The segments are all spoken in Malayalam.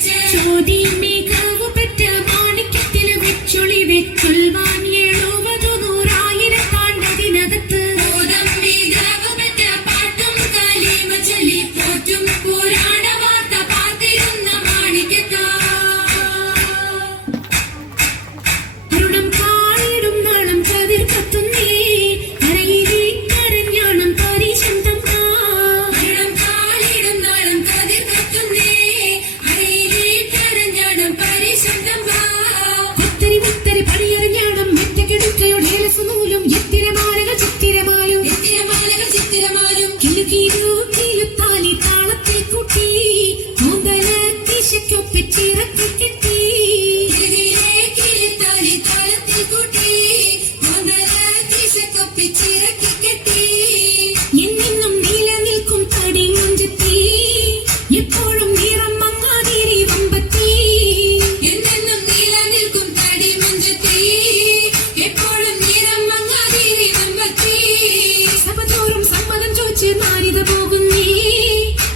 Chú. ചെയ്തു പോകും നീ.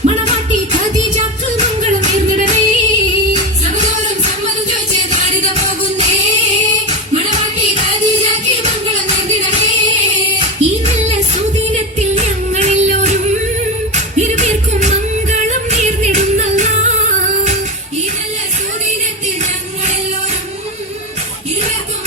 മണമാട്ടി ഖദീജാക്ക് മംഗളം നേർന്നിടവേ സഭയോരം സമ്മതം ചോദിച്ച് താരിത പോകുന്നേ. മണമാട്ടി ഖദീജാക്ക് മംഗളം നേർന്നിടവേ ഈ നല്ല സുദിനത്തിൽ ഞങ്ങളെല്ലോരും ഇരുപേർക്കും മംഗളം നേർന്നിടുന്നല്ല ഈ നല്ല സുദിനത്തിൽ ഞങ്ങളെല്ലോരും ഇരുപേർക്കും